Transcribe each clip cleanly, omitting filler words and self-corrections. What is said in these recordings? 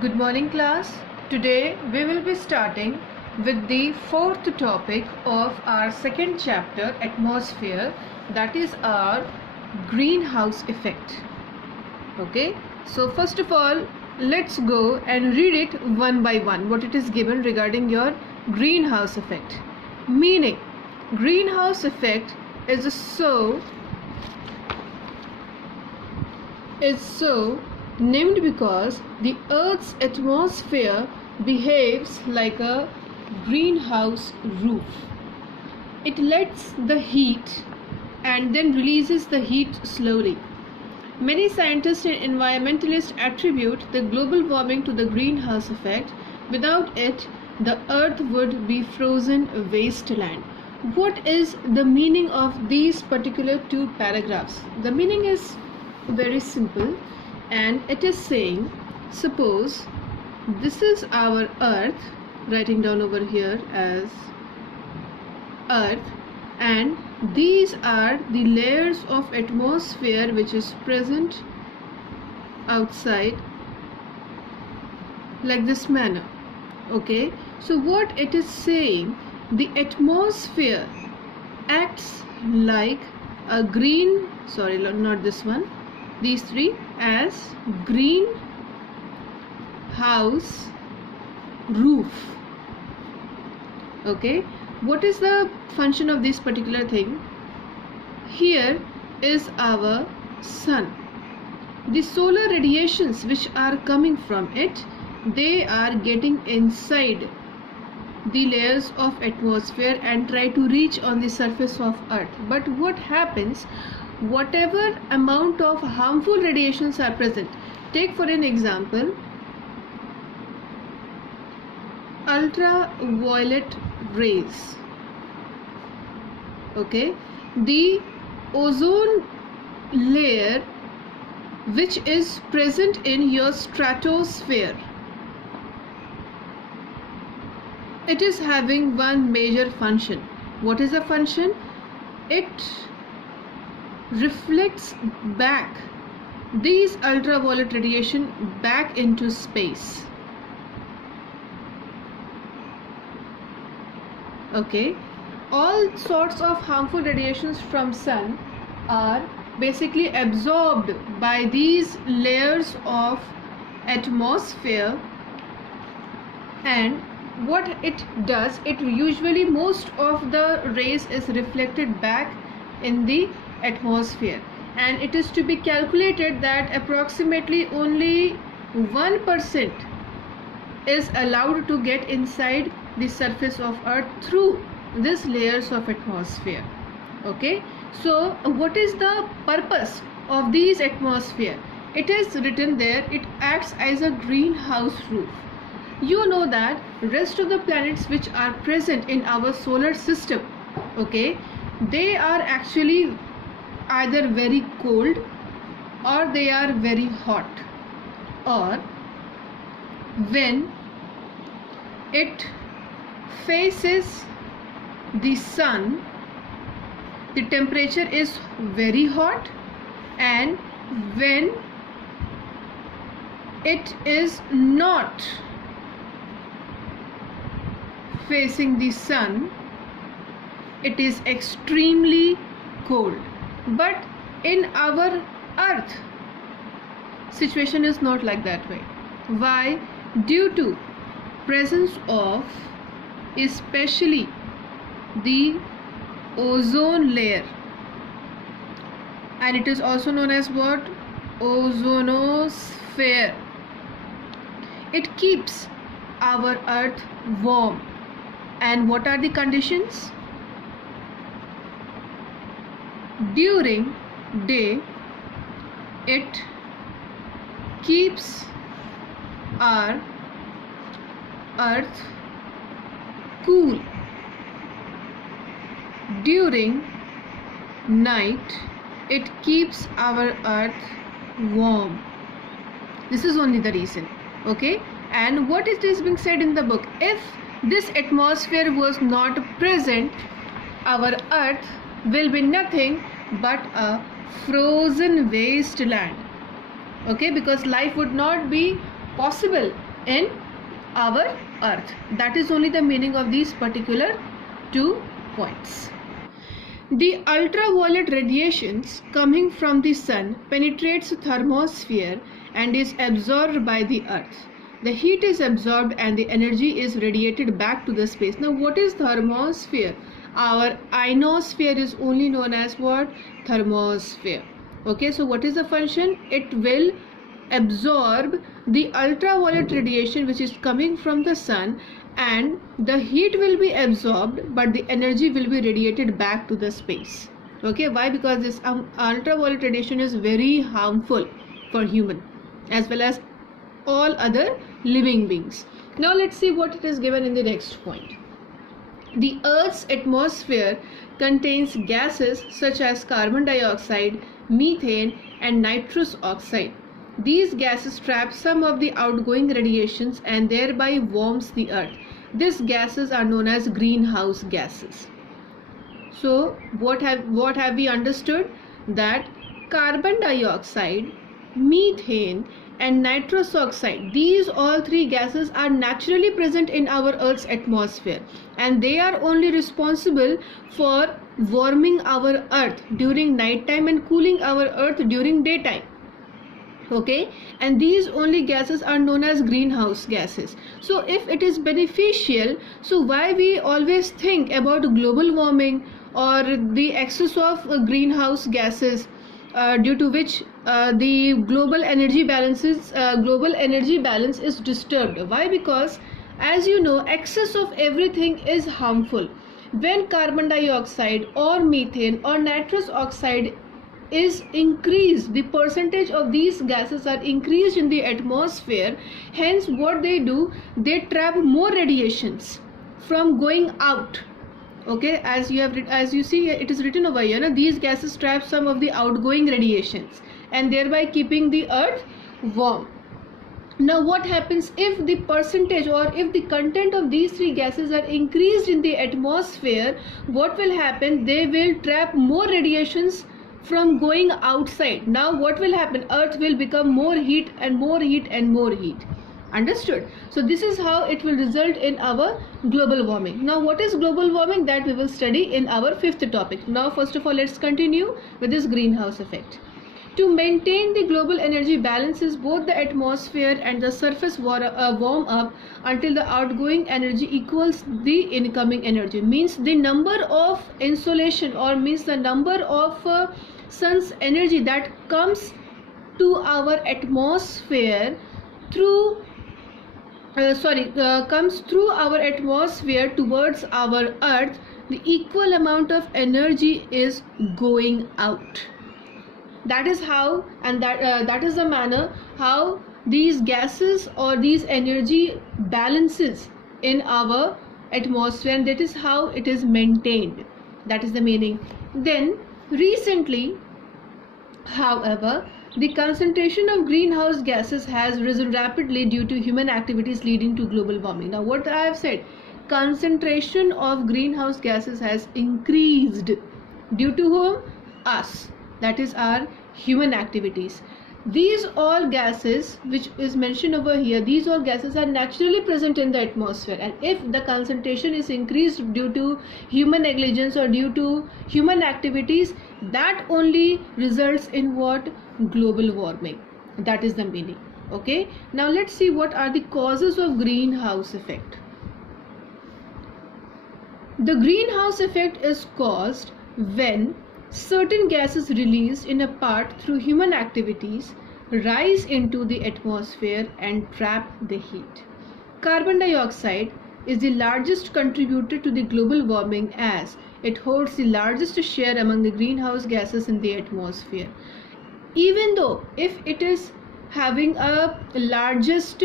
Good morning class. Today we will be starting with the fourth topic of our second chapter, atmosphere, that is our greenhouse effect. Okay, so first of all let's go and read it one by one what it is given regarding your greenhouse effect. Meaning, greenhouse effect is so named because the Earth's atmosphere behaves like a greenhouse roof. It lets the heat and then releases the heat slowly. Many scientists and environmentalists attribute the global warming to the greenhouse effect. Without it, the Earth would be frozen wasteland. What is the meaning of these particular two paragraphs? The meaning is very simple, and it is saying, suppose this is our Earth, writing down over here as Earth, and these are the layers of atmosphere which is present outside like this manner. Okay, so what it is saying, the atmosphere acts like a not this one, these three, as greenhouse roof. Okay, what is the function of this particular thing? Here is our sun. The solar radiations which are coming from it, they are getting inside the layers of atmosphere and try to reach on the surface of Earth. But what happens, whatever amount of harmful radiations are present, take for an example ultraviolet rays. Okay, the ozone layer which is present in your stratosphere, it is having one major function. What is the function? It reflects back these ultraviolet radiation back into space. Okay, all sorts of harmful radiations from sun are basically absorbed by these layers of atmosphere, and what it does, it usually, most of the rays is reflected back in the atmosphere, and it is to be calculated that approximately only 1% is allowed to get inside the surface of Earth through these layers of atmosphere. Okay, so what is the purpose of these atmosphere? It is written there, it acts as a greenhouse roof. You know that rest of the planets which are present in our solar system, okay, they are actually either very cold or they are very hot, or when it faces the sun, the temperature is very hot, and when it is not facing the sun, it is extremely cold. But in our Earth, situation is not like that way. Why? Due to presence of especially the ozone layer, and it is also known as what? Ozonosphere. It keeps our Earth warm. And what are the conditions? During day, it keeps our Earth cool. During night, it keeps our Earth warm. This is only the reason. Okay, and what it is being said in the book, if this atmosphere was not present, our Earth will be nothing but a frozen wasteland. Okay, because life would not be possible in our earth. That is only the meaning of these particular 2 points. The ultraviolet radiations coming from the sun penetrates the thermosphere and is absorbed by the earth. The heat is absorbed and the energy is radiated back to the space. Now what is thermosphere? Our ionosphere is only known as what? Thermosphere. Okay, so what is the function? It will absorb the ultraviolet radiation which is coming from the sun, and the heat will be absorbed but the energy will be radiated back to the space. Okay, why? Because this ultraviolet radiation is very harmful for human as well as all other living beings. Now let's see what it is given in the next point. The Earth's atmosphere contains gases such as carbon dioxide, methane and nitrous oxide. These gases trap some of the outgoing radiations and thereby warms the earth. These gases are known as greenhouse gases. So what have we understood? That carbon dioxide, methane and nitrous oxide, these all 3 gases are naturally present in our Earth's atmosphere, and they are only responsible for warming our earth during night time and cooling our earth during daytime. Okay, and these only gases are known as greenhouse gases. So if it is beneficial, so why we always think about global warming or the excess of greenhouse gases, due to which the global energy balance is disturbed? Why? Because as you know, excess of everything is harmful. When carbon dioxide or methane or nitrous oxide is increased, the percentage of these gases are increased in the atmosphere. Hence what they do, they trap more radiations from going out. Okay, as you see it is written over here, these gases trap some of the outgoing radiations and thereby keeping the earth warm. Now what happens if the percentage or if the content of these 3 gases are increased in the atmosphere? What will happen? They will trap more radiations from going outside. Now what will happen? Earth will become more heat and more heat and more heat. Understood? So this is how it will result in our global warming. Now what is global warming? That we will study in our 5th topic. Now first of all, let's continue with this greenhouse effect. To maintain the global energy balances, both the atmosphere and the surface warm up until the outgoing energy equals the incoming energy. Means the number of insolation, or means the number of sun's energy that comes to our atmosphere through comes through our atmosphere towards our earth, the equal amount of energy is going out. That is how, and that is the manner how these gases or these energy balances in our atmosphere, and that is how it is maintained. That is the meaning. Then recently, however, the concentration of greenhouse gases has risen rapidly due to human activities leading to global warming. Now what I have said, concentration of greenhouse gases has increased due to whom? Us. That is our human activities. These all gases which is mentioned over here, these all gases are naturally present in the atmosphere, and if the concentration is increased due to human negligence or due to human activities, that only results in what? Global warming. That is the meaning. Okay, now let's see what are the causes of greenhouse effect. The greenhouse effect is caused when certain gases released in a part through human activities rise into the atmosphere and trap the heat. Carbon dioxide is the largest contributor to the global warming as it holds the largest share among the greenhouse gases in the atmosphere. Even though if it is having a largest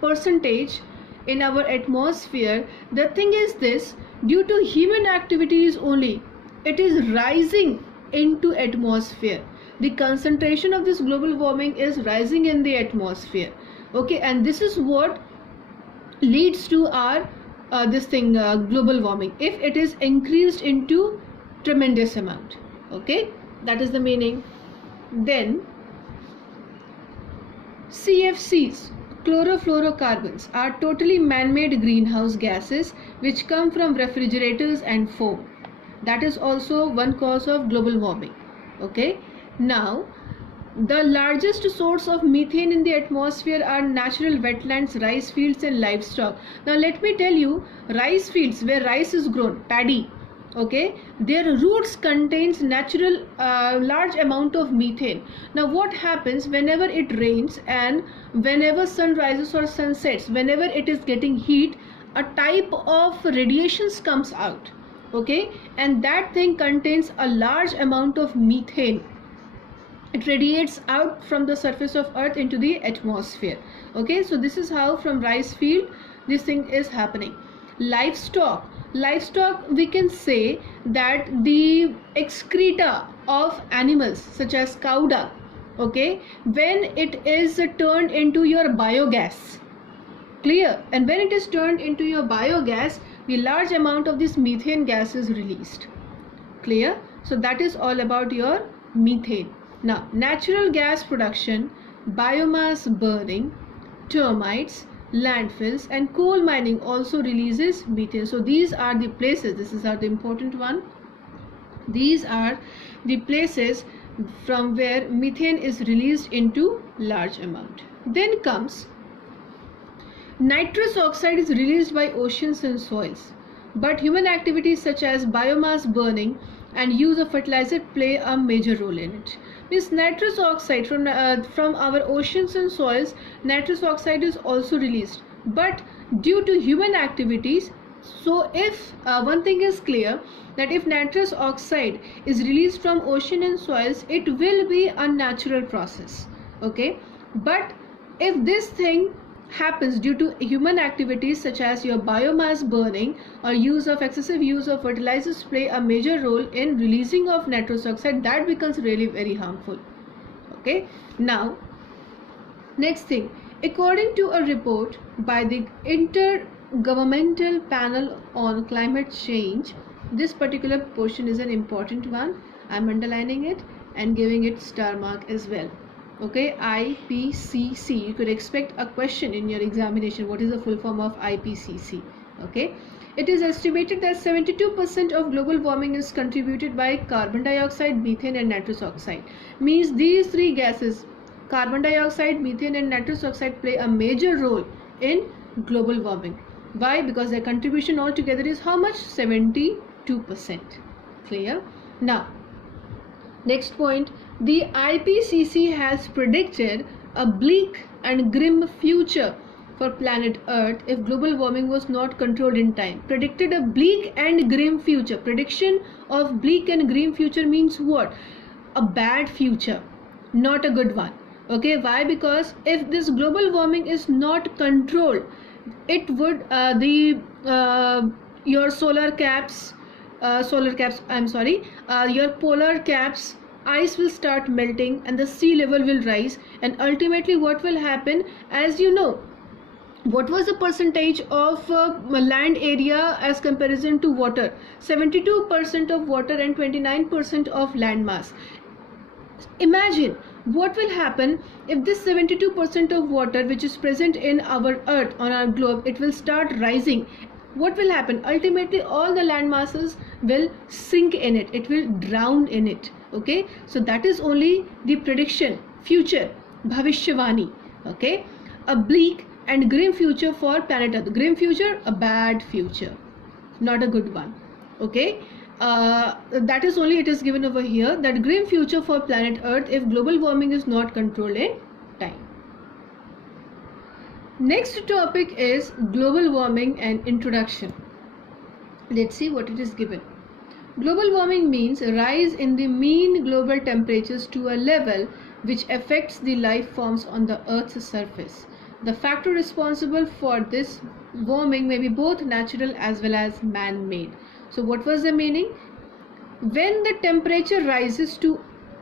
percentage in our atmosphere, the thing is this, due to human activities only, it is rising into atmosphere. The concentration of this global warming is rising in the atmosphere. Okay, and this is what leads to our global warming, if it is increased into tremendous amount. Okay, that is the meaning. Then CFCs, chlorofluorocarbons are totally man-made greenhouse gases which come from refrigerators and foam. That is also one cause of global warming. Okay. Now, the largest source of methane in the atmosphere are natural wetlands, rice fields and livestock. Now let me tell you, rice fields where rice is grown, paddy, okay, their roots contains natural large amount of methane. Now what happens whenever it rains and whenever sun rises or sun sets, whenever it is getting heat, a type of radiations comes out, okay, and that thing contains a large amount of methane. It radiates out from the surface of earth into the atmosphere. Okay, so this is how from rice field this thing is happening. Livestock, we can say that the excreta of animals such as cow dung, okay, when it is turned into your biogas, clear, and when it is turned into your biogas, the large amount of this methane gas is released, clear. So that is all about your methane. Now, natural gas production, biomass burning, termites, landfills and coal mining also releases methane. So these are the places, this is the important one, these are the places from where methane is released into large amount. Then comes nitrous oxide is released by oceans and soils, but human activities such as biomass burning and use of fertilizer play a major role in it. Means nitrous oxide from our oceans and soils, nitrous oxide is also released, but due to human activities. So if one thing is clear, that if nitrous oxide is released from ocean and soils, it will be a natural process, okay, but if this thing happens due to human activities such as your biomass burning or excessive use of fertilizers play a major role in releasing of nitrous oxide, that becomes really very harmful. Okay, now next thing, according to a report by the Intergovernmental Panel on Climate Change, this particular portion is an important one. I am underlining it and giving it star mark as well. Okay, IPCC, you could expect a question in your examination, what is the full form of IPCC. Okay, it is estimated that 72% of global warming is contributed by carbon dioxide, methane and nitrous oxide. Means these three gases, carbon dioxide, methane and nitrous oxide, play a major role in global warming. Why? Because their contribution altogether is how much? 72%. Clear? Now, next point, the IPCC has predicted a bleak and grim future for planet Earth if global warming was not controlled in time. Predicted a bleak and grim future. Prediction of bleak and grim future means what? A bad future, not a good one. Okay, why? Because if this global warming is not controlled, it would your solar caps, your polar caps, ice will start melting and the sea level will rise, and ultimately what will happen, as you know, what was the percentage of land area as comparison to water? 72% of water and 29% of land mass. Imagine what will happen if this 72% of water which is present in our earth, on our globe, it will start rising. What will happen? Ultimately all the land masses will sink in it, it will drown in it. Okay, so that is only the prediction, future, bhavishyavani. Okay, a bleak and grim future for planet Earth. Grim future, a bad future, not a good one. Okay, that is only, it is given over here, that grim future for planet Earth if global warming is not controlled in time. Next topic is global warming and introduction. Let's see what it is given. Global warming means a rise in the mean global temperatures to a level which affects the life forms on the Earth's surface. The factor responsible for this warming may be both natural as well as man-made. So what was the meaning? When the temperature rises to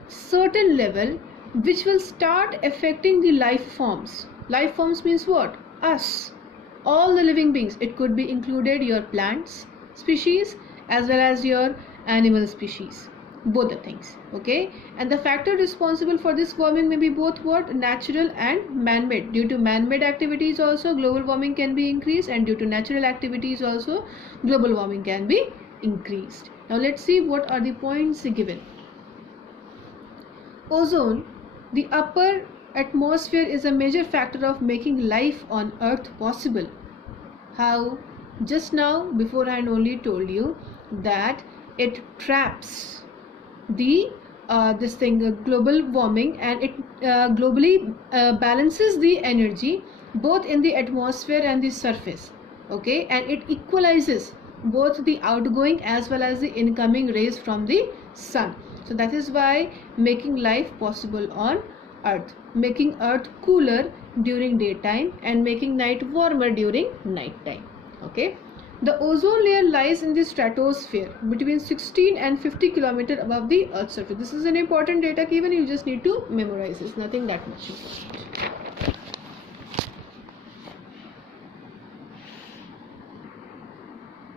certain level which will start affecting the life forms. Life forms means what? Us, all the living beings. It could be included your plants species as well as your animal species. both the things. Okay, and the factor responsible for this warming may be both what, natural and man-made. Due to man-made activities also global warming can be increased, and due to natural activities also global warming can be increased. Now let's see what are the points given. Ozone, the upper atmosphere, is a major factor of making life on Earth possible. How? Just now beforehand only told you that it traps the global warming, and it globally balances the energy both in the atmosphere and the surface. Okay, and it equalizes both the outgoing as well as the incoming rays from the sun. So that is why making life possible on Earth, making Earth cooler during daytime and making night warmer during night time. Okay, the ozone layer lies in the stratosphere between 16 and 50 km above the Earth's surface. This is an important data given, you just need to memorize this, nothing that much important.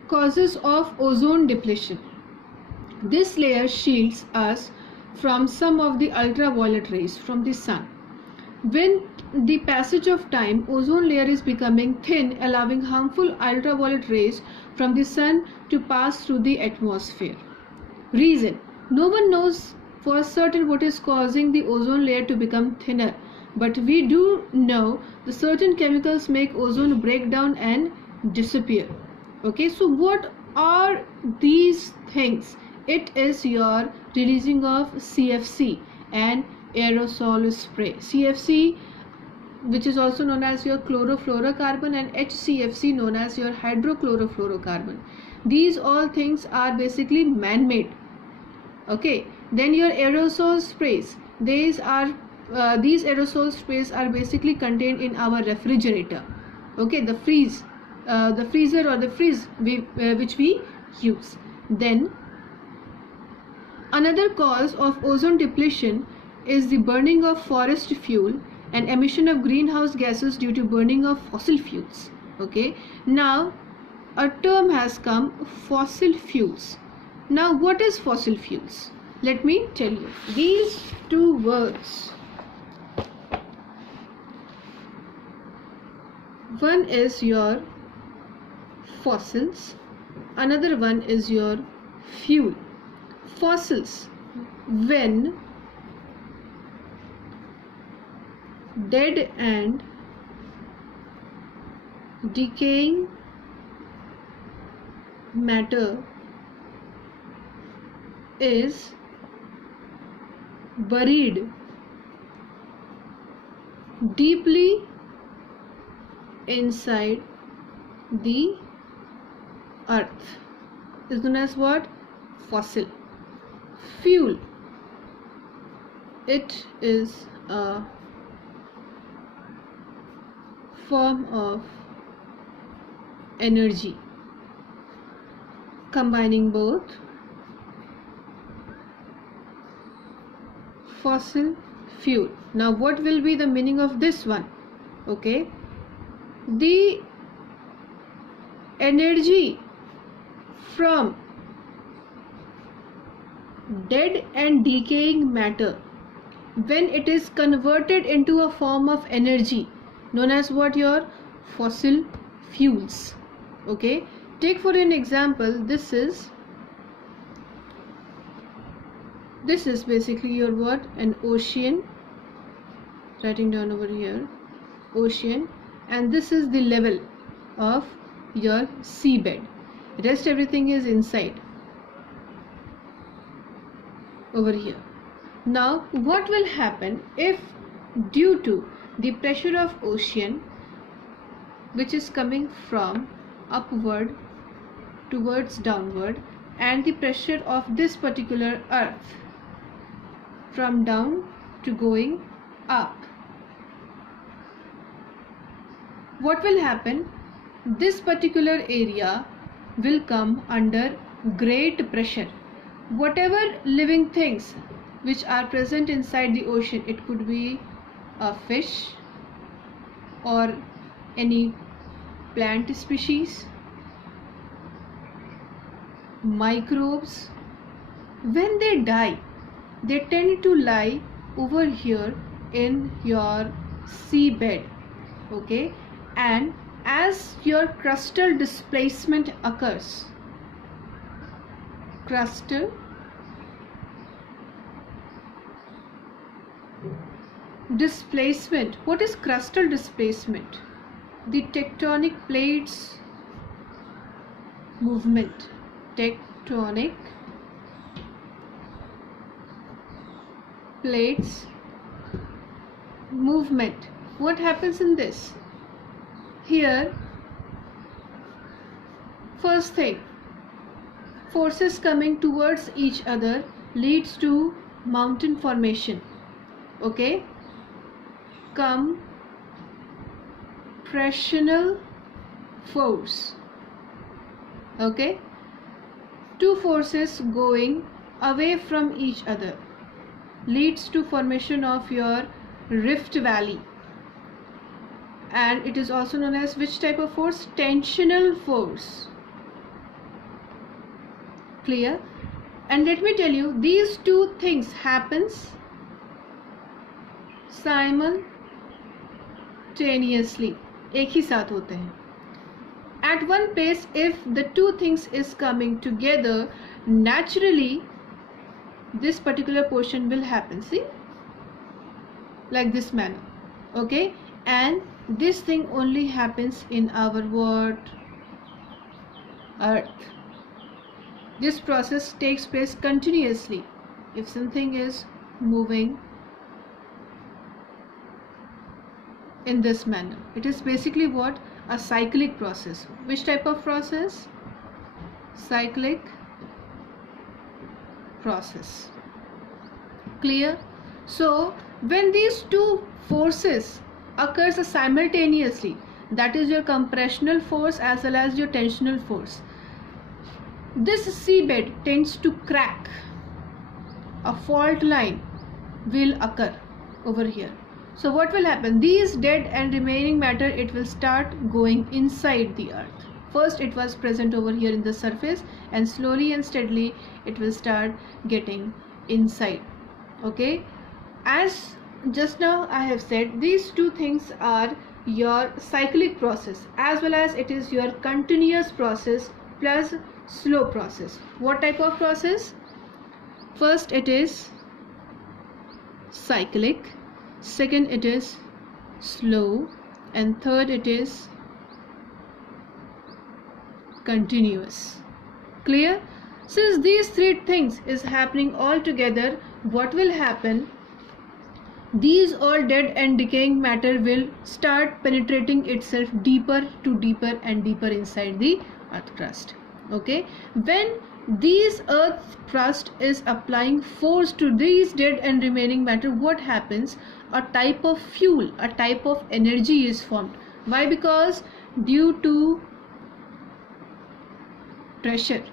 Causes of ozone depletion. This layer shields us from some of the ultraviolet rays from the sun. When the passage of time, ozone layer is becoming thin, allowing harmful ultraviolet rays from the sun to pass through the atmosphere. Reason: no one knows for certain what is causing the ozone layer to become thinner, but we do know the certain chemicals make ozone break down and disappear. Okay, so what are these things? It is your releasing of CFC and aerosol spray. CFC, which is also known as your chlorofluorocarbon, and HCFC, known as your hydrochlorofluorocarbon. These all things are basically man-made. Okay, then your aerosol sprays, these aerosol sprays are basically contained in our refrigerator. Okay, the freezer or the fridge which we use. Then another cause of ozone depletion is the burning of forest fuel and emission of greenhouse gases due to burning of fossil fuels. Okay, now a term has come, fossil fuels. Now what is fossil fuels? Let me tell you. These two words, one is your fossils, another one is your fuel. Fossils, when dead and decaying matter is buried deeply inside the earth is known as what? Fossil. Fuel, it is a form of energy combining both fossil fuel. Now what will be the meaning of this one? Okay, the energy from dead and decaying matter, when it is converted into a form of energy, known as what? Your fossil fuels. Okay, take for an example, this is basically your what? An ocean. Writing down over here, ocean, and this is the level of your seabed. Rest everything is inside over here. Now what will happen if, due to the pressure of ocean which is coming from upward towards downward, and the pressure of this particular earth from down to going up, what will happen? This particular area will come under great pressure. Whatever living things which are present inside the ocean, it could be a fish or any plant species, microbes, when they die, they tend to lie over here in your seabed, okay, and as your crustal displacement occurs, crustal displacement. What is crustal displacement? The tectonic plates movement. Tectonic plates movement. What happens in this? Here, first thing, forces coming towards each other leads to mountain formation, okay, compressional force, okay, two forces going away from each other leads to formation of your rift valley, and it is also known as which type of force? Tensional force. Clear? And let me tell you, these two things happens simultaneously, एक ही साथ होते हैं. At one pace, if the two things is coming together, naturally this particular portion will happen, see, like this manner, okay, and this thing only happens in our what? Earth. This process takes place continuously. If something is moving in this manner, it is basically what? A cyclic process. Which type of process? Cyclic process. Clear? So when these two forces occurs simultaneously, that is your compressional force as well as your tensional force, this seabed tends to crack. A fault line will occur over here. So what will happen? These dead and remaining matter, it will start going inside the earth. First it was present over here in the surface, and slowly and steadily it will start getting inside, okay. As just now I have said, these two things are your cyclic process as well as it is your continuous process plus slow process. What type of process? First it is cyclic, second it is slow, and third it is continuous. Clear? Since these three things is happening all together, what will happen? These all dead and decaying matter will start penetrating itself deeper to deeper and deeper inside the earth crust, okay. When these earth crust is applying force to these dead and remaining matter, what happens? A type of fuel, a type of energy is formed. Why? Because due to pressure.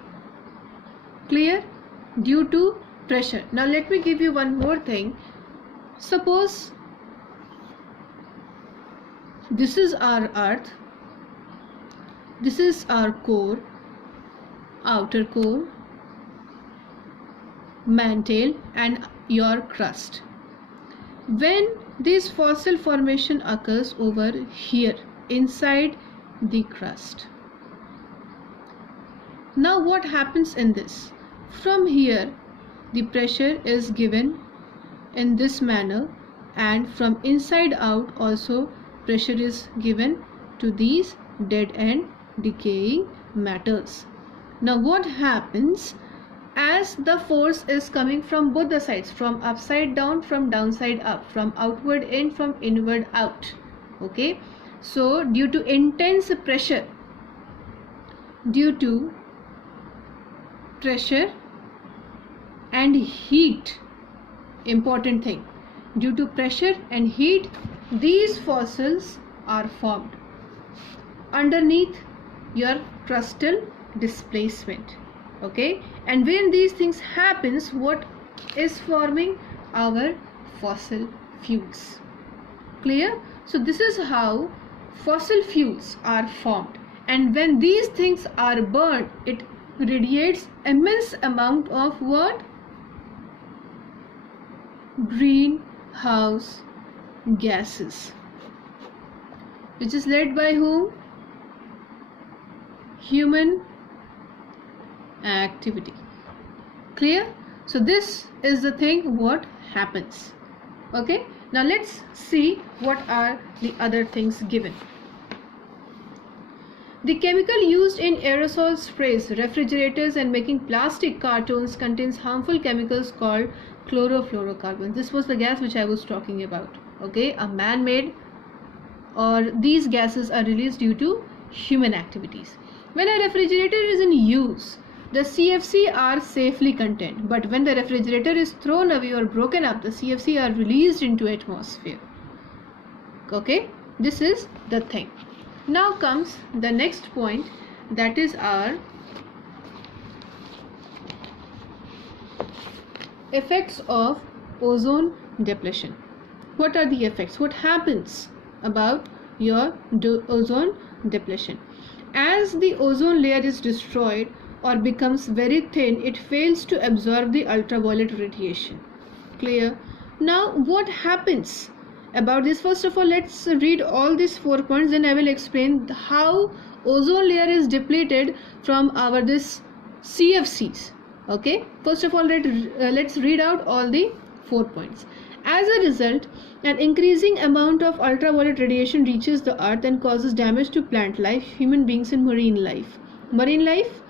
Clear? Due to pressure. Now let me give you one more thing. Suppose this is our earth, this is our core, outer core, mantle, and your crust. When this fossil formation occurs over here inside the crust, now what happens in this? From here the pressure is given in this manner, and from inside out also pressure is given to these dead and decaying matters. Now what happens? As the force is coming from both the sides, from upside down, from downside up, from outward in, from inward out, okay, so due to intense pressure, due to pressure and heat, important thing, due to pressure and heat, these fossils are formed underneath your crustal displacement, okay. And when these things happens, what is forming? Our fossil fuels. Clear? So this is how fossil fuels are formed, and when these things are burned, it radiates immense amount of what? greenhouse gases, which is led by whom? Human activity. Clear? So this is the thing what happens. Okay, now let's see what are the other things given. The chemical used in aerosol sprays, refrigerators and making plastic cartons contains harmful chemicals called chlorofluorocarbons. This was the gas which I was talking about. Okay, a man-made, or these gases are released due to human activities. When a refrigerator is in use, the CFC are safely contained, but when the refrigerator is thrown away or broken up, the CFC are released into atmosphere. Okay, this is the thing. Now comes the next point, that is our effects of ozone depletion. What are the effects? What happens about your ozone depletion? As the ozone layer is destroyed or becomes very thin, it fails to absorb the ultraviolet radiation. Clear? Now what happens about this? First of all, let's read all these 4 points, then I will explain how ozone layer is depleted from our this CFCs. Okay, first of all, let's read out all the 4 points. As a result, an increasing amount of ultraviolet radiation reaches the earth and causes damage to plant life, human beings and marine life. Marine life,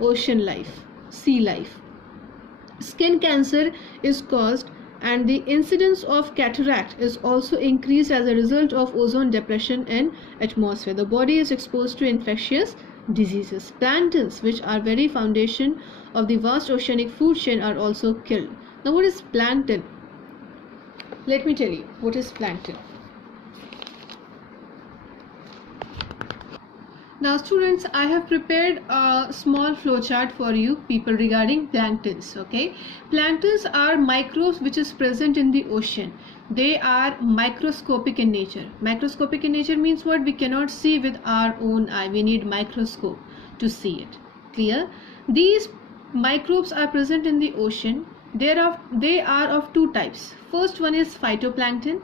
ocean life, sea life. Skin cancer is caused, and the incidence of cataract is also increased as a result of ozone depletion in atmosphere. The body is exposed to infectious diseases. Planktons, which are very foundation of the vast oceanic food chain, are also killed. Now what is plankton? Let me tell you what is plankton. Now students, I have prepared a small flowchart for you people regarding planktons. Okay, planktons are microbes which is present in the ocean. They are microscopic in nature. Microscopic in nature means what? We cannot see with our own eye. We need microscope to see it. Clear? These microbes are present in the ocean. They are of 2 types. First one is phytoplankton.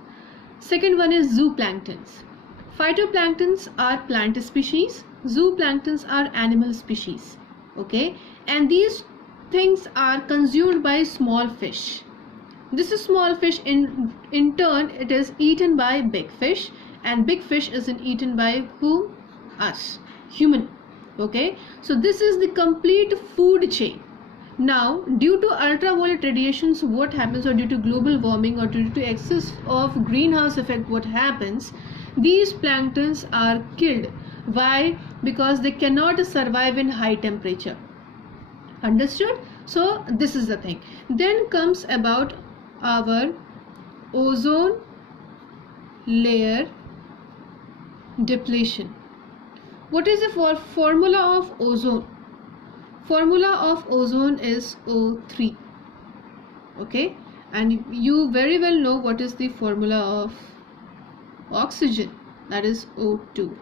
Second one is zooplanktons. Phytoplanktons are plant species. Zooplanktons are animal species. Okay, and these things are consumed by small fish. This is small fish, in turn it is eaten by big fish, and big fish is eaten by whom? Us, human. Okay, so this is the complete food chain. Now due to ultraviolet radiations, what happens, or due to global warming, or due to excess of greenhouse effect, what happens? These planktons are killed. Why? Because they cannot survive in high temperature. Understood? So this is the thing. Then comes about our ozone layer depletion. What is the formula of ozone? Formula of ozone is O3. Okay, and you very well know what is the formula of oxygen, that is O2.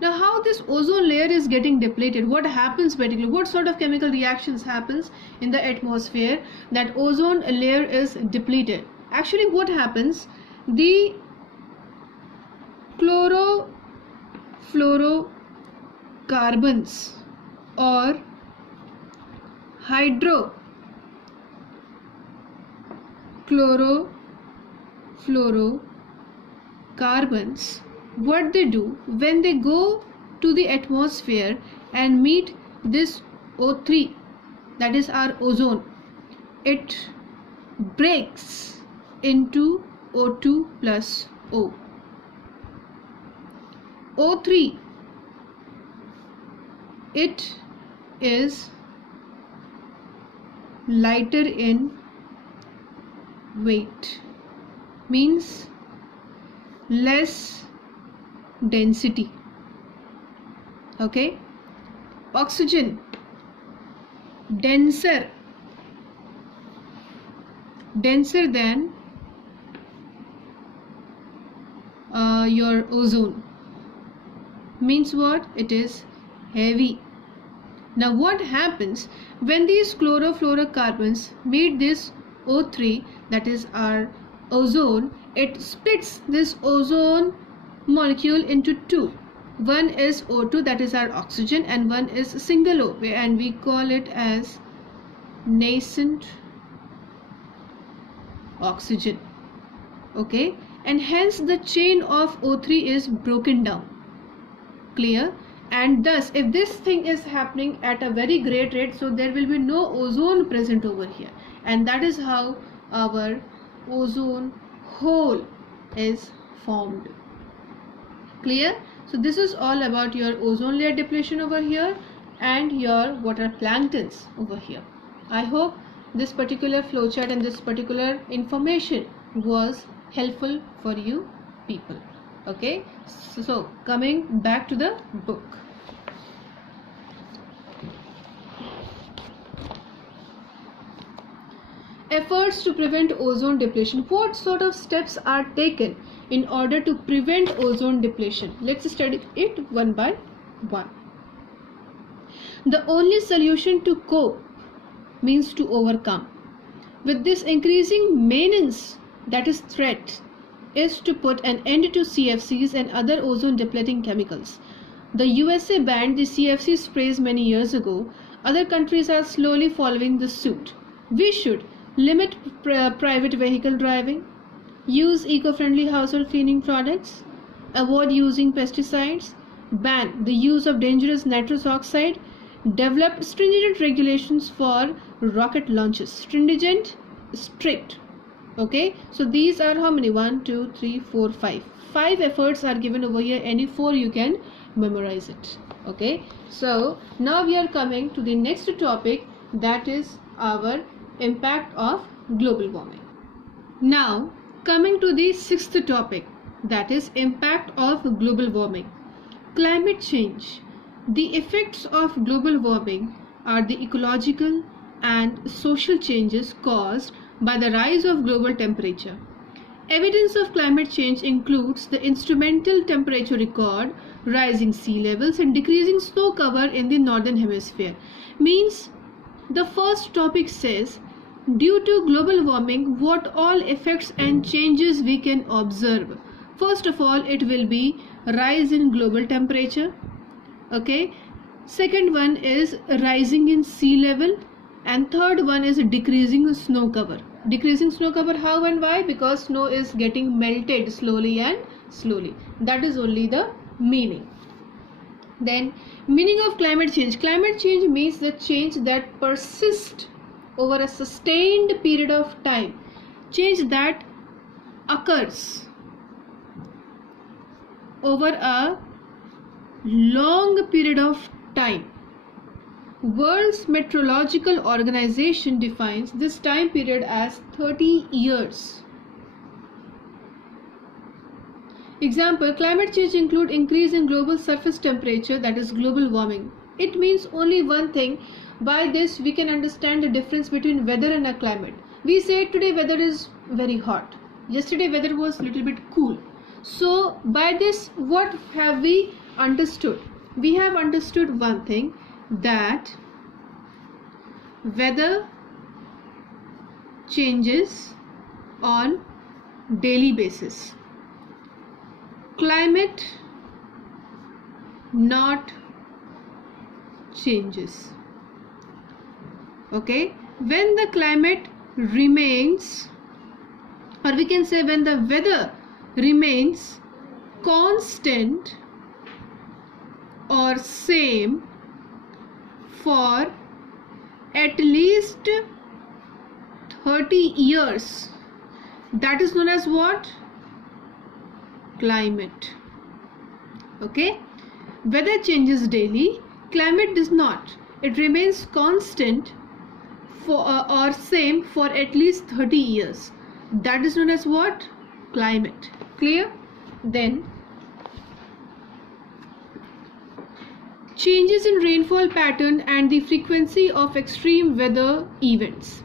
Now how this ozone layer is getting depleted? What happens basically? What sort of chemical reactions happens in the atmosphere that ozone layer is depleted? Actually what happens? The chlorofluorocarbons or hydrochlorofluorocarbons, what they do when they go to the atmosphere and meet this O3, that is our ozone, it breaks into O2 plus O. O3, it is lighter in weight, means less density. Okay, oxygen, denser than your ozone, means what? It is heavy. Now what happens when these chlorofluorocarbons meet this O3, that is our ozone, it splits this ozone molecule into two. One is O2, that is our oxygen, and one is single O, and we call it as nascent oxygen. Okay, and hence the chain of O3 is broken down. Clear? And thus, if this thing is happening at a very great rate, so there will be no ozone present over here, and that is how our ozone hole is formed. Clear? So this is all about your ozone layer depletion over here and your water planktons over here. I hope this particular flowchart and this particular information was helpful for you people. Okay, so coming back to the book. Efforts to prevent ozone depletion. What sort of steps are taken in order to prevent ozone depletion? Let's study it one by one. The only solution to cope means to overcome. With this increasing menace, that is threat, is to put an end to CFCs and other ozone depleting chemicals. The USA banned the CFC sprays many years ago. Other countries are slowly following the suit. We should limit private vehicle driving, use eco-friendly household cleaning products, avoid using pesticides, ban the use of dangerous nitrous oxide, develop stringent regulations for rocket launches. Stringent, strict. Okay, so these are how many? 1, 2, 3, 4, 5. 5 efforts are given over here. Any 4 you can memorize it. Okay, so now we are coming to the next topic, that is our impact of global warming. Now coming to the 6th topic, that is impact of global warming. Climate change. The effects of global warming are the ecological and social changes caused by the rise of global temperature. Evidence of climate change includes the instrumental temperature record, rising sea levels, and decreasing snow cover in the northern hemisphere. Means the first topic says, due to global warming, what all effects and changes we can observe. First of all, it will be rise in global temperature. Okay, second one is rising in sea level, and third one is decreasing snow cover. Decreasing snow cover, how and why? Because snow is getting melted slowly and slowly. That is only the meaning. Then meaning of climate change. Climate change means the change that persists over a sustained period of time. Change that occurs over a long period of time. World's Meteorological Organization defines this time period as 30 years. Example, climate change include increase in global surface temperature, that is global warming. It means only one thing. By this we can understand the difference between weather and a climate. We say today weather is very hot. Yesterday weather was little bit cool. So by this what have we understood? We have understood one thing, that weather changes on daily basis. Climate not changes. Okay, when the climate remains, or we can say when the weather remains constant or same for at least 30 years, that is known as what? Climate. Okay, weather changes daily, climate does not. It remains constant for or same for at least 30 years. That is known as what? Climate. Clear? Then changes in rainfall pattern and the frequency of extreme weather events.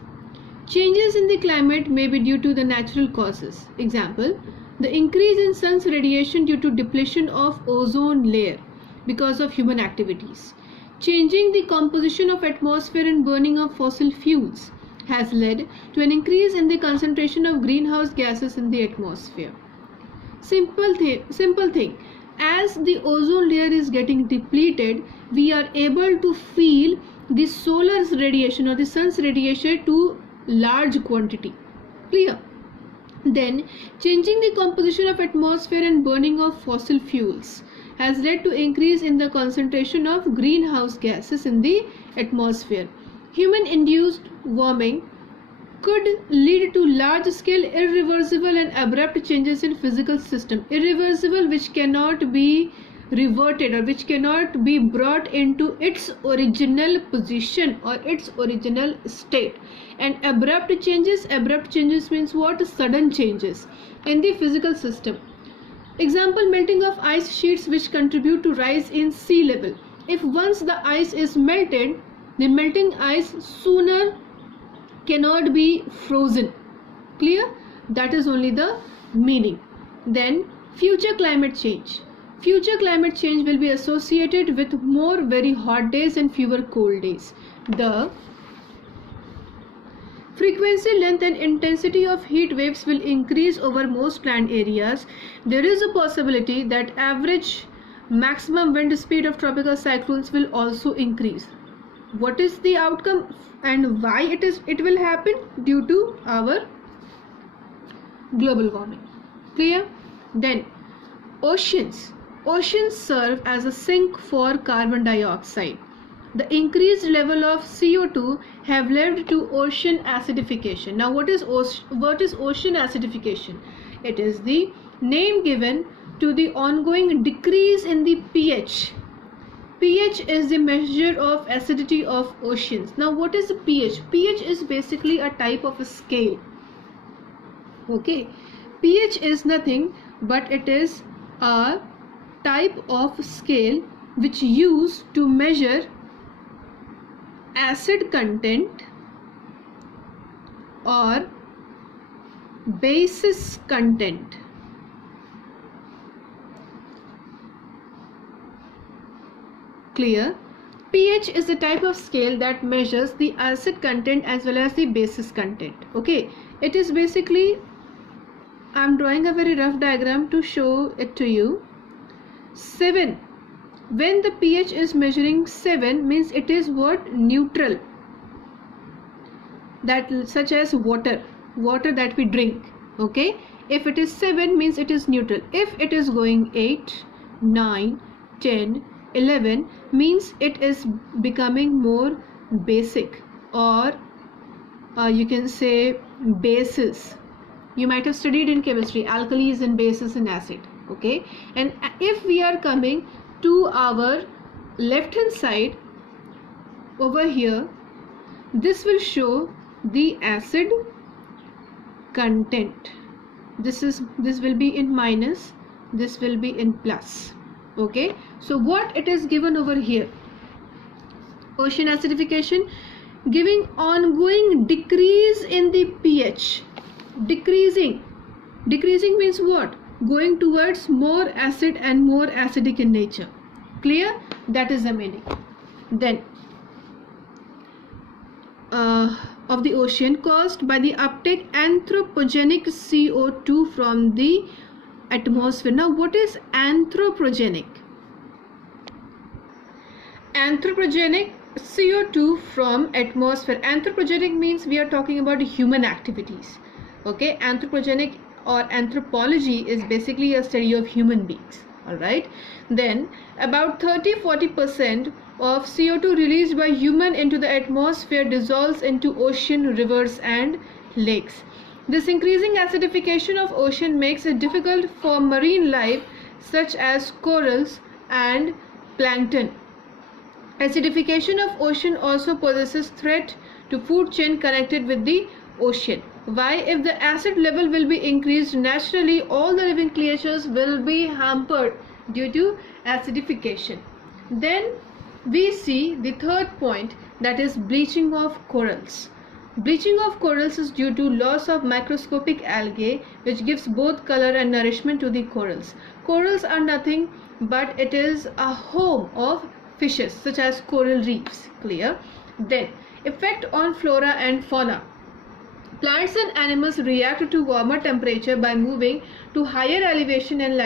Changes in the climate may be due to the natural causes. Example, the increase in sun's radiation due to depletion of ozone layer because of human activities. Changing the composition of atmosphere and burning of fossil fuels. has led to an increase in the concentration of greenhouse gases in the atmosphere. Simple thing. As the ozone layer is getting depleted, we are able to feel the solar's radiation or the sun's radiation to large quantity. Clear? Then, changing the composition of atmosphere and burning of fossil fuels has led to increase in the concentration of greenhouse gases in the atmosphere. Human-induced warming could lead to large-scale, irreversible and abrupt changes in physical system. Irreversible, which cannot be reverted or which cannot be brought into its original position or its original state. And abrupt changes means what? Sudden changes in the physical system. Example, melting of ice sheets which contribute to rise in sea level. If once the ice is melted, the melting ice sooner cannot be frozen. Clear? That is only the meaning. Then future climate change. Future climate change will be associated with more very hot days and fewer cold days. The frequency, length and intensity of heat waves will increase over most land areas. There is a possibility that average maximum wind speed of tropical cyclones will also increase. What is the outcome and why it will happen? Due to our global warming. Clear? Then oceans serve as a sink for carbon dioxide. The increased level of CO2 have led to ocean acidification. Now what is ocean acidification? It is the name given to the ongoing decrease in the pH. pH is the measure of acidity of oceans. Now what is the pH? pH is basically a type of a scale. Okay, pH is nothing but it is a type of scale which used to measure acid content or basis content. Clear? pH is the type of scale that measures the acid content as well as the basis content. Okay, it is basically, I am drawing a very rough diagram to show it to you. 7. When the pH is measuring 7 means it is what? Neutral. That such as water that we drink. Okay, if it is 7 means it is neutral. If it is going 8, 9, 10, 11 means it is becoming more basic, or you can say bases. You might have studied in chemistry alkalis and bases and acid. Okay, and if we are coming to our left hand side over here, this will show the acid content. This will be in minus, this will be in plus. Okay, so what it is given over here? Ocean acidification giving ongoing decrease in the pH. Decreasing means what? Going towards more acid and more acidic in nature. Clear? That is the meaning. Then of the ocean caused by the uptake anthropogenic CO2 from the atmosphere. Now what is anthropogenic? Anthropogenic CO2 from atmosphere. Anthropogenic means we are talking about human activities. Okay, anthropogenic or anthropology is basically a study of human beings. Alright, then about 30-40% of CO2 released by human into the atmosphere dissolves into ocean, rivers and lakes. This increasing acidification of ocean makes it difficult for marine life such as corals and plankton. Acidification of ocean also poses threat to food chain connected with the ocean. Why? If the acid level will be increased, naturally all the living creatures will be hampered due to acidification. Then we see the third point, that is bleaching of corals. Bleaching of corals is due to loss of microscopic algae which gives both color and nourishment to the corals. Corals are nothing but it is a home of fishes such as coral reefs. Clear? Then effect on flora and fauna. Plants and animals react to warmer temperature by moving to higher elevation and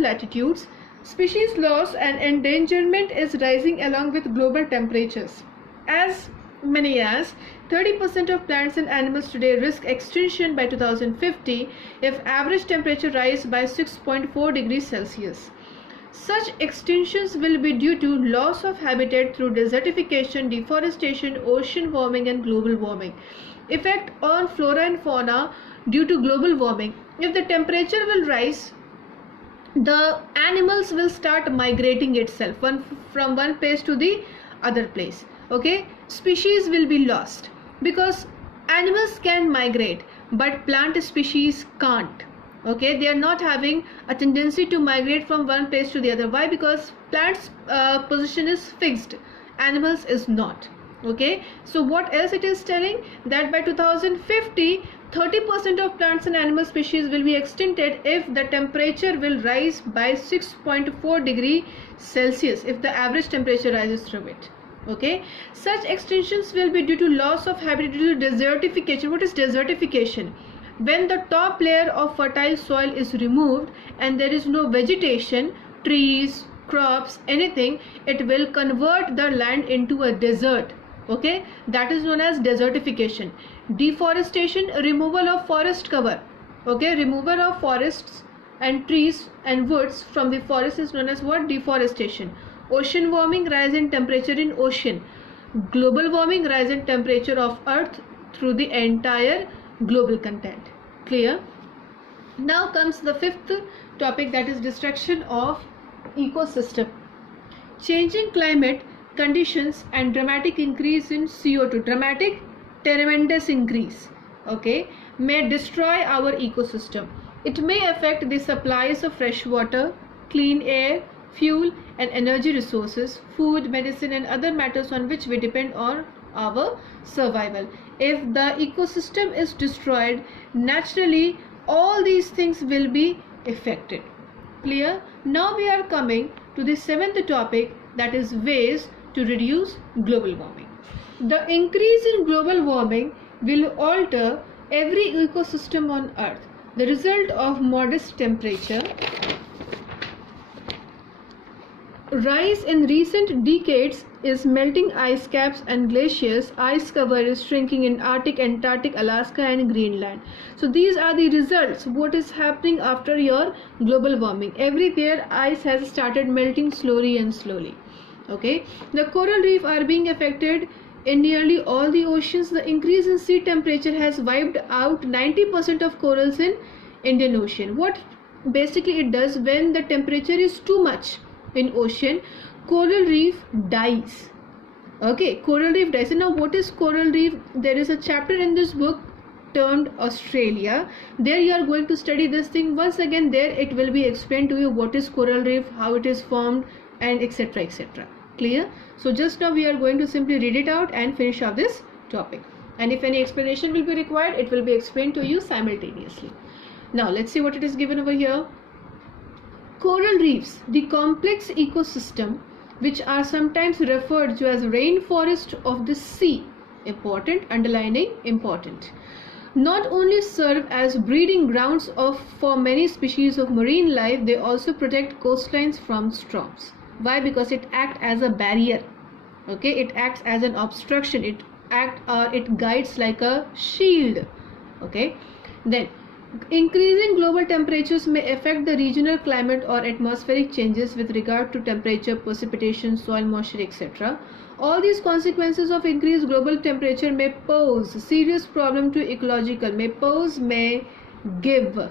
latitudes. Species loss and endangerment is rising along with global temperatures. As many as 30% of plants and animals today risk extinction by 2050 if average temperature rises by 6.4 degrees Celsius. Such extinctions will be due to loss of habitat through desertification, deforestation, ocean warming and global warming. Effect on flora and fauna due to global warming. If the temperature will rise, the animals will start migrating itself from one place to the other place. Okay, species will be lost because animals can migrate but plant species can't. Okay, they are not having a tendency to migrate from one place to the other. Why? Because plants position is fixed, animals is not. Okay, so what else it is telling? That by 2050 30% of plants and animal species will be extincted if the temperature will rise by 6.4 degree Celsius, if the average temperature rises through it. Okay, such extinctions will be due to loss of habitat due to desertification. What is desertification? When the top layer of fertile soil is removed and there is no vegetation, trees, crops, anything, it will convert the land into a desert. Okay, that is known as desertification. Deforestation, removal of forest cover. Okay, removal of forests and trees and woods from the forest is known as what? Deforestation. Ocean warming, rise in temperature in ocean. Global warming, rise in temperature of earth through the entire global content. Clear? Now comes the fifth topic, that is destruction of ecosystem. Changing climate conditions and dramatic increase in CO2, dramatic, tremendous increase, okay, may destroy our ecosystem. It may affect the supplies of fresh water, clean air, fuel and energy resources, food, medicine and other matters on which we depend on our survival. If the ecosystem is destroyed, naturally all these things will be affected. Clear? Now we are coming to the seventh topic, that is ways to reduce global warming. The increase in global warming will alter every ecosystem on earth. The result of modest temperature rise in recent decades is melting ice caps and glaciers. Ice cover is shrinking in Arctic, Antarctic, Alaska and Greenland. So these are the results. What is happening after your global warming? Everywhere ice has started melting slowly and slowly. Okay, the coral reef are being affected in nearly all the oceans. The increase in sea temperature has wiped out 90% of corals in Indian Ocean. What basically it does, when the temperature is too much in ocean, coral reef dies. Okay, coral reef dies. And now what is coral reef? There is a chapter in this book termed Australia. There you are going to study this thing. Once again there it will be explained to you what is coral reef, how it is formed and etc etc. Clear? So just now we are going to simply read it out and finish off this topic, and if any explanation will be required, it will be explained to you simultaneously. Now let's see what it is given over here. Coral reefs, the complex ecosystem which are sometimes referred to as rainforest of the sea, important, underlining important, not only serve as breeding grounds for many species of marine life, they also protect coastlines from storms. Why? Because it acts as a barrier. Okay, it acts as an obstruction. It guides like a shield. Okay, then increasing global temperatures may affect the regional climate or atmospheric changes with regard to temperature, precipitation, soil moisture, etc. All these consequences of increased global temperature may pose serious problem to give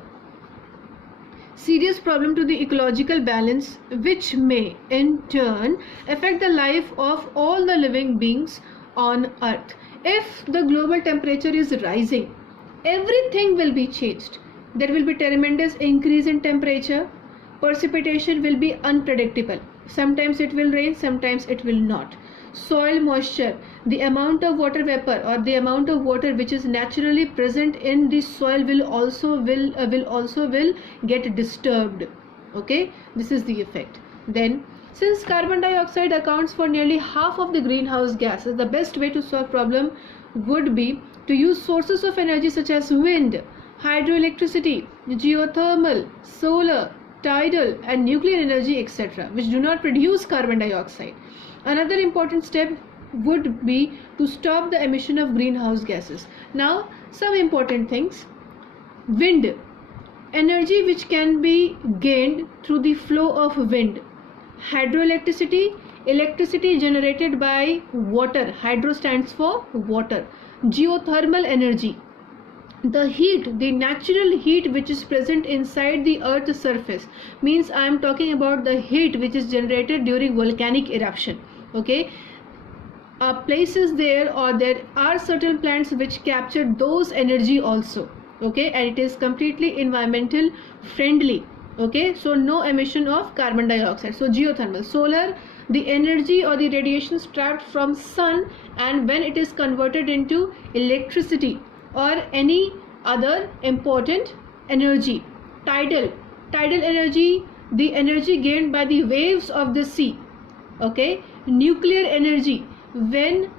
serious problem to the ecological balance, which may in turn affect the life of all the living beings on earth. If the global temperature is rising, everything will be changed. There will be tremendous increase in temperature. Precipitation will be unpredictable. Sometimes it will rain, sometimes it will not. Soil moisture, the amount of water vapor or the amount of water which is naturally present in the soil will also get disturbed. Okay, this is the effect. Then, since carbon dioxide accounts for nearly half of the greenhouse gases, the best way to solve problem would be to use sources of energy such as wind, hydroelectricity, geothermal, solar, tidal and nuclear energy, etc., which do not produce carbon dioxide. Another important step would be to stop the emission of greenhouse gases. Now, some important things. Wind, energy which can be gained through the flow of wind. Hydroelectricity, electricity generated by water. Hydro stands for water. Geothermal energy, the heat, the natural heat which is present inside the earth's surface, means I am talking about the heat which is generated during volcanic eruption. Okay, places there, or there are certain plants which capture those energy also. Okay, and it is completely environmental friendly. Okay, so no emission of carbon dioxide. So geothermal. Solar, the energy or the radiation trapped from sun, and when it is converted into electricity or any other important energy. Tidal energy, the energy gained by the waves of the sea. Okay, nuclear energy, when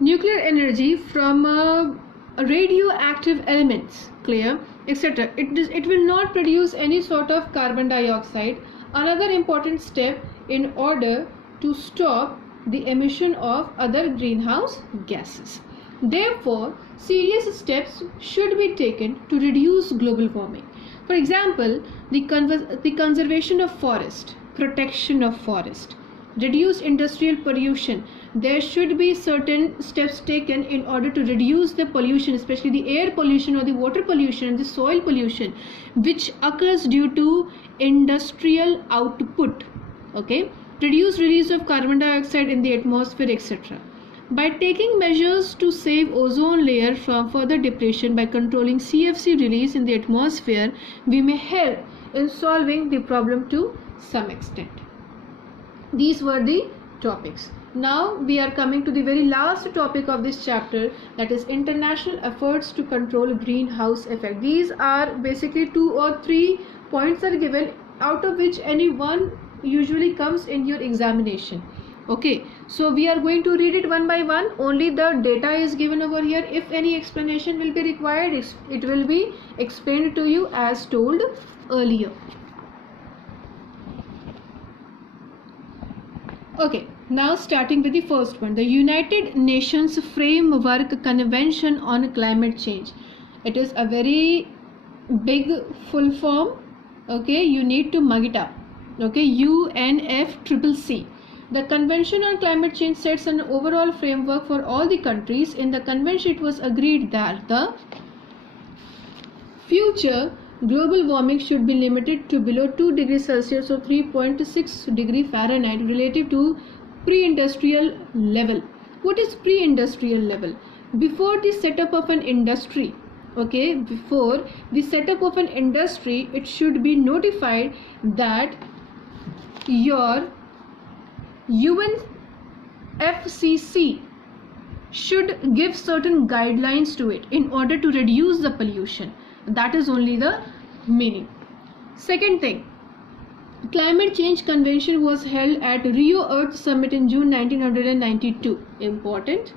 nuclear energy from radioactive elements, clear, etc. It will not produce any sort of carbon dioxide. Another important step in order to stop the emission of other greenhouse gases. Therefore, serious steps should be taken to reduce global warming. For example, the conservation of forest, protection of forest, reduce industrial pollution. There should be certain steps taken in order to reduce the pollution, especially the air pollution or the water pollution and the soil pollution which occurs due to industrial output. Okay, reduce release of carbon dioxide in the atmosphere, etc. By taking measures to save ozone layer from further depletion by controlling CFC release in the atmosphere, we may help in solving the problem to some extent. These were the topics. Now we are coming to the very last topic of this chapter, that is international efforts to control greenhouse effect. These are basically 2 or 3 points are given, out of which any one usually comes in your examination. Okay, so we are going to read it one by one. Only the data is given over here. If any explanation will be required, it will be explained to you as told earlier. Okay, now starting with the first one, the United Nations Framework Convention on Climate Change. It is a very big full form. Okay, you need to mug it up. Okay, UNFCCC. The Convention on Climate Change sets an overall framework for all the countries. In the convention, it was agreed that the future global warming should be limited to below 2 degrees Celsius or 3.6 degree Fahrenheit relative to pre-industrial level. What is pre-industrial level? Before the setup of an industry, okay, before the setup of an industry, it should be notified that your UNFCCC should give certain guidelines to it in order to reduce the pollution. That is only the meaning. Second thing, Climate Change Convention was held at Rio Earth Summit in June 1992. Important.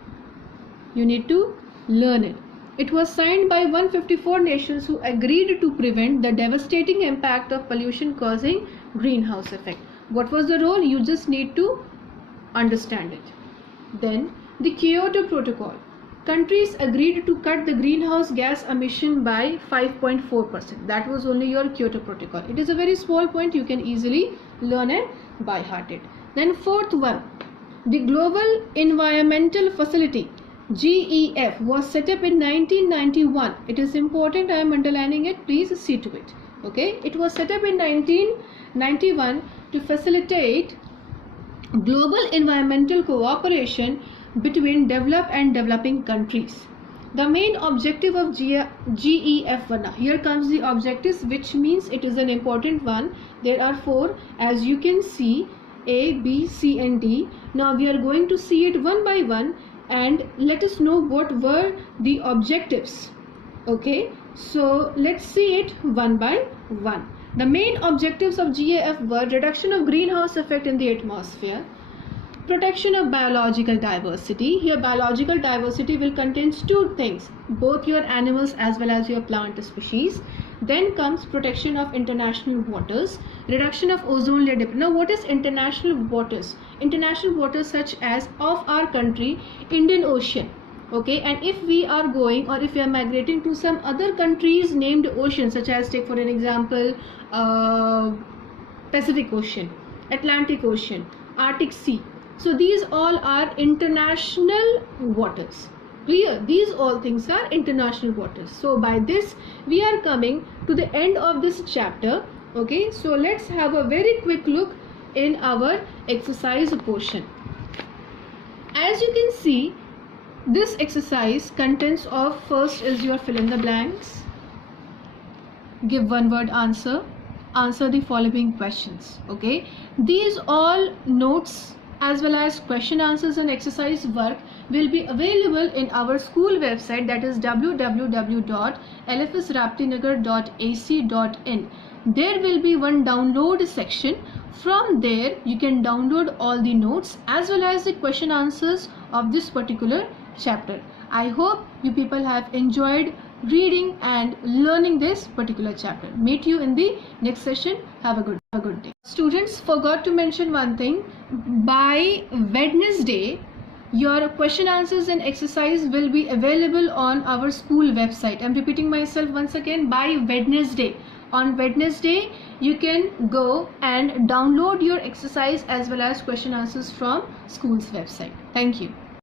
You need to learn it. It was signed by 154 nations who agreed to prevent the devastating impact of pollution causing greenhouse effect. What was the role? You just need to understand it. Then the Kyoto Protocol. Countries agreed to cut the greenhouse gas emission by 5.4%. That was only your Kyoto Protocol. It is a very small point. You can easily learn and by heart it. Then fourth one, the Global Environmental Facility, GEF, was set up in 1991. It is important. I am underlining it. Please see to it. Okay. It was set up in 1991 to facilitate global environmental cooperation between developed and developing countries. The main objective of GEF, here comes the objectives, which means it is an important one. There are 4, as you can see, A, B, C and D. Now we are going to see it one by one and let us know what were the objectives. Okay, so let's see it one by 1. The main objectives of GAF were reduction of greenhouse effect in the atmosphere, protection of biological diversity. Here biological diversity will contain two things, both your animals as well as your plant species. Then comes protection of international waters, reduction of ozone layer dip. Now what is international waters? International waters such as of our country, Indian Ocean. Okay, and if we are going or if we are migrating to some other countries named ocean, such as take for an example Pacific Ocean, Atlantic Ocean, Arctic Sea. So these all are international waters. Clear? These all things are international waters. So by this we are coming to the end of this chapter. Okay, so let's have a very quick look in our exercise portion. As you can see, this exercise contents of, first is your fill in the blanks, give one word answer, answer the following questions. Okay, these all notes as well as question answers and exercise work will be available in our school website, that is www.lfsraptinagar.ac.in. There will be one download section. From there you can download all the notes as well as the question answers of this particular chapter. I hope you people have enjoyed reading and learning this particular chapter. Meet you in the next session. Have a good day. Students, forgot to mention one thing. By Wednesday, your question answers and exercise will be available on our school website. I'm repeating myself once again, by Wednesday. On Wednesday, you can go and download your exercise as well as question answers from school's website. Thank you.